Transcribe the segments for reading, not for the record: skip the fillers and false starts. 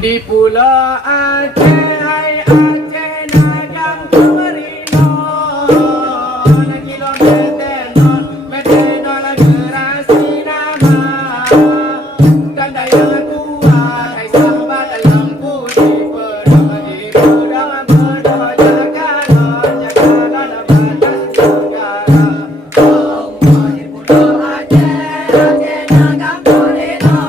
Di Pulau Aceh, hai Aceh nagang Merino, nak kilometer non, meter non gerasi nama, tanda yang kuat, hai sahabat dalam putih pedang di pedang berdoa jagalah batas negara. Allah di Pulau Aceh, Aceh nagang Merino.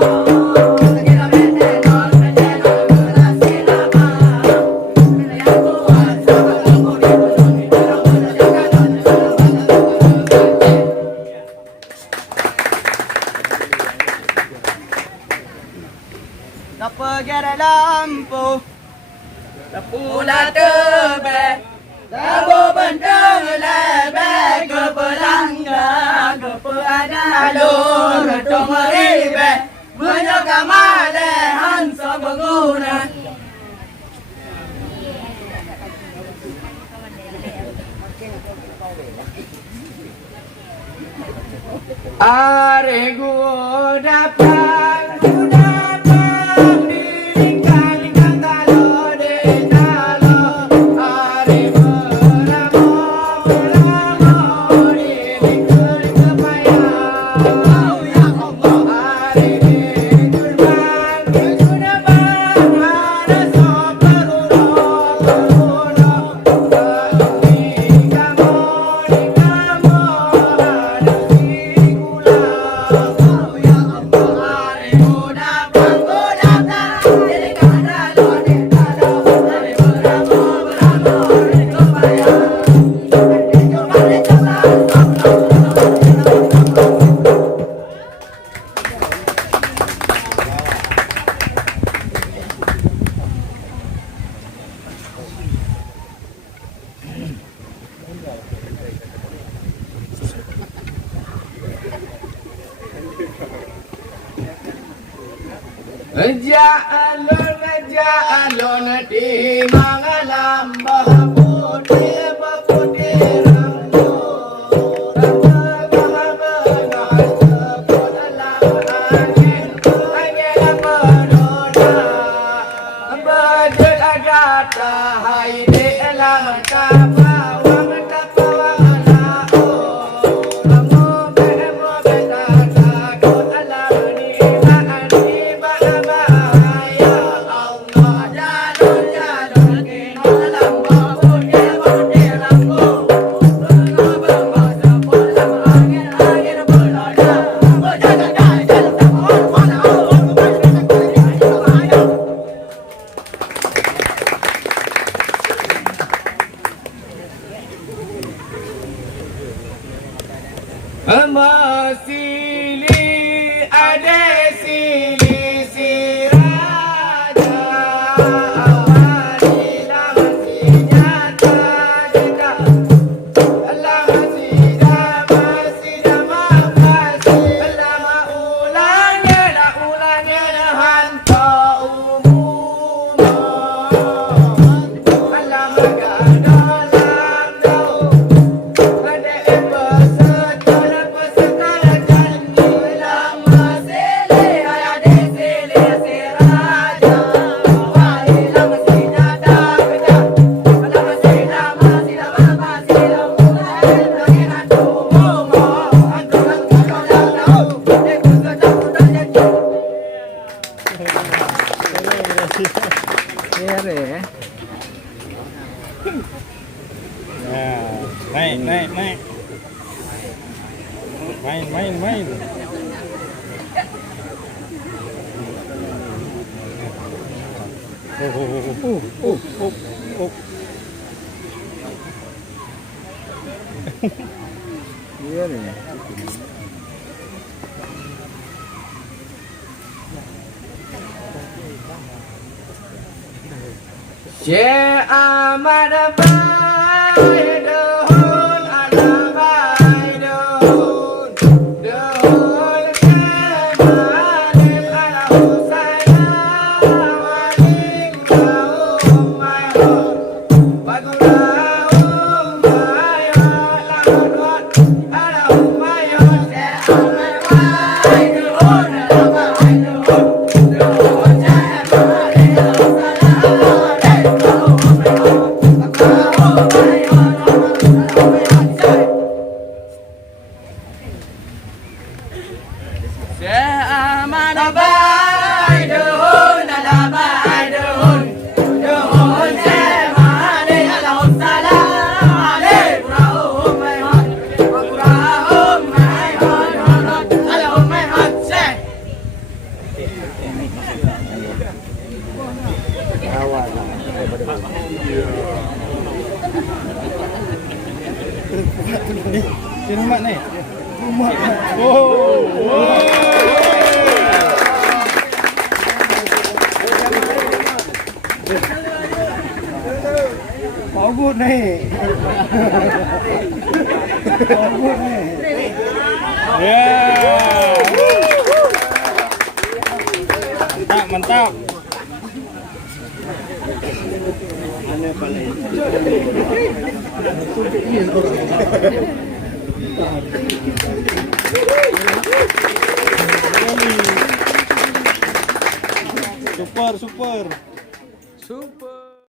Pula tebek, tabu benteng lebek, ke pelangga, ke peadalur, dong ribet, menyokam malehan sebeguna. Are gua dapat Ja'alun di mangalam putih putih rambut benar sekolah angin menona berjet agat hai di elang kapawang tapawang lao ramu bemo beta takut alam ni Masili ada sili siraja awalila masijata jika Allah masida makasih Allah ulanya hantu Main. Oh. Iya nih. Syekh Ahmad Baik Duhun Ala Baik Duhun Duhun Kemalil Ala Husayna Walik Lahum Mayhun Bagulahum Mayhun Lahun Alahum Mayhun Syekh Ahmad Baik Duhun Ala Baik Duhun Duhun Kemalil Ala Husayna Syekh Ahmad Baik Duhun Ala Baik Duhun Duhun Kemalil Ala Husayna Walik Lahum Mayhun Bagulahum Mayhun Alahum Mayhun Syekh Di rumah nih. Oh. Bagus nih. Bagus nih. Ya. Mantap. Super.